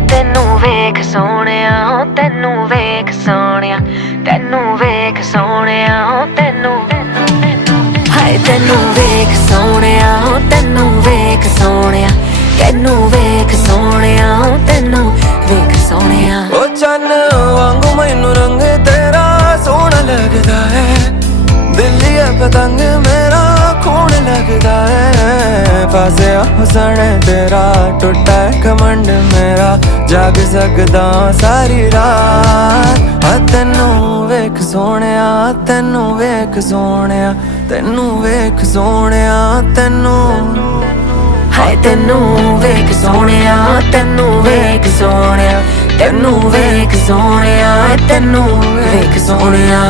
ਤੈਨੂੰ ਵੇਖ ਸੋਹਣਿਆ, ਤੈਨੂੰ ਵੇਖ ਸੋਹਣਿਆ, ਤੈਨੂੰ ਵੇਖ ਸੋਹਣਿਆ, ਤੈਨੂੰ ਹਾਏ ਤੈਨੂੰ ਵੇਖ ਸੋਹਣਿਆ, ਤੈਨੂੰ ਵੇਖ ਸੋਹਣਿਆ, ਤੈਨੂੰ ਵੇਖ ਸੋਹਣਿਆ, ਤੈਨੂੰ ਵੇਖ ਸੋਹਣਿਆ। ਉਹ ਚੰਨ ਵਾਂਗੂ ਮੈਨੂੰ ਰੰਗ ਤੇਰਾ ਸੋਹਣਾ ਲੱਗਦਾ ਹੈ, ਦਿੱਲੀ ਪਤੰਗ ਮੇਰਾ ਖੂਨ ਲੱਗਦਾ ਹੈ। ਫਸਿਆ ਹੁਸਨ ਤੇਰਾ ਟੁੱਟਾ ਘਮੰਡ ਮੇਰਾ, ਜਾਗ ਸਕਦਾ ਸਾਰੀ ਰਾਤ। ਤੈਨੂੰ ਵੇਖ ਸੋਹਣਿਆ, ਤੈਨੂੰ ਵੇਖ ਸੋਹਣਿਆ, ਤੈਨੂੰ ਵੇਖ ਸੋਹਣਿਆ, ਤੈਨੂੰ ਹਾਏ ਤੈਨੂੰ ਵੇਖ ਸੋਹਣਿਆ, ਤੈਨੂੰ ਵੇਖ ਸੋਹਣਿਆ, ਤੈਨੂੰ ਵੇਖ ਸੋਹਣਿਆ, ਤੈਨੂੰ ਵੇਖ ਸੋਹਣਿਆ।